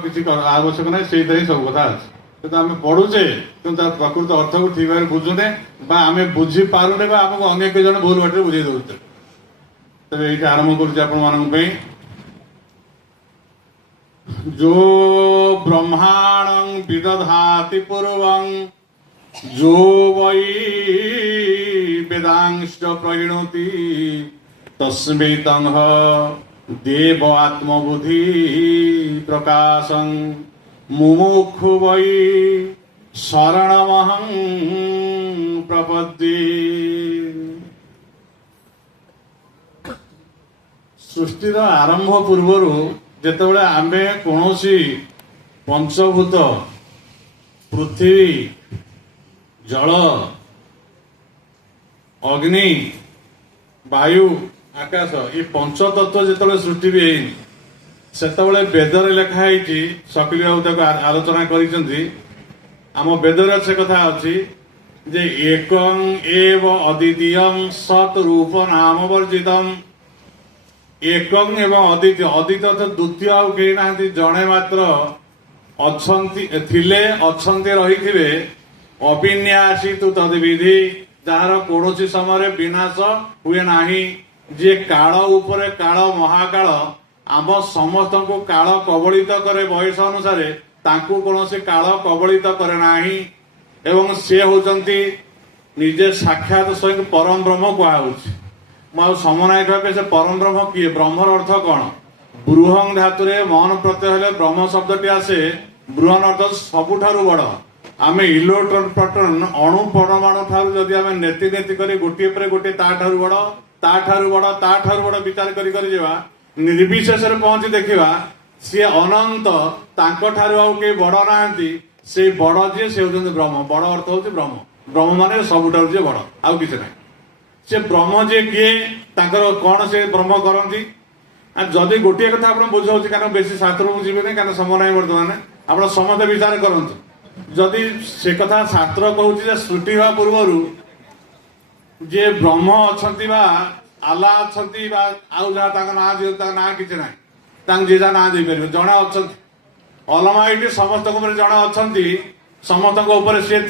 किसी आवश्यक ना से सब कथा अच्छे तो आम पढ़ुचे कि प्रकृत अर्थ को ठीक भाव बुझुने आम बुझी पारुने आमको अन्य कई जन भूल बाटे बुझे दौचे तेज ये आरंभ कर जो ब्रह्मांड विदधाति पूर्वं जो वै वेदांश प्रहिणोति तस्मै तंह देव आत्मबुद्धि प्रकाशं मुमुक्षु वै शरणमहं प्रपद्ये। सृष्टिर आरंभ पूर्वर जेतेबेले आमे कोनोसी पंचभूत पृथ्वी जल अग्नि वायु आकाश ये पंचतत्व जिते सृष्टि भी है वेदर लिखाई शकिल बाबू आलोचना करम वेदर से कथा अच्छी जे एकं एव अद्वितीयं सत रूप नाम वर्जितम एकं एवं अद्वितीय अद्वितीय तो द्वितीय आउ कहीं ना जड़े मात्र अच्छे रही अभिन्यासी तु तद्विधि जार कौन समय विनाश हुए ना जी काल उपरे काल महाकाल आम समस्त को काल कबलित करे बयस अनुसार तांकु कौन काल कबलित करे नाही एवं से होचंती निजे साक्षात स्वयं परम ब्रह्म कहुच्छी मु समनायक भाव से परम ब्रह्म किए ब्रह्मर अर्थ कौन बृहं धातुरे मन प्रत्यय हेले ब्रह्म शब्दटी आसे बृहन अर्थ सबुठारु बड़ आम इलेक्ट्रॉन प्रोटॉन अणु परमाणु ठारू जदि आम नेति नेति करी गोटे पर गोटे ताठारु बड़ ताठारु बड़ ताठारु बड़ विचार करी करी जेवा निर्विशेष रे पहुंची देखिबा सी अनंत तांको ठारू आउ के बड़ नाहंती से बड़ जे से होजंती ब्रह्म बड़ अर्थ होची ब्रह्म ब्रह्म माने सबुठारु जे बड़ आउ किछ नाही से ब्रह्म जे किए तांकर कौन से ब्रह्म करती जदि गोटे कथा आप बुझाऊँ कारण बेसी शास्त्र को जी नहीं समय ना बर्तमान आप समस्त विचार करते जदि से कथा शास्त्र कहूँ सृष्टि हवा पूर्वर जे ब्रह्म अच्छा आला अच्छा आउ जहाँ ना कि ना जी जहाँ ना दे पारे जड़े अच्छा अलमाइट समस्त जड़े अच्छा समस्त सी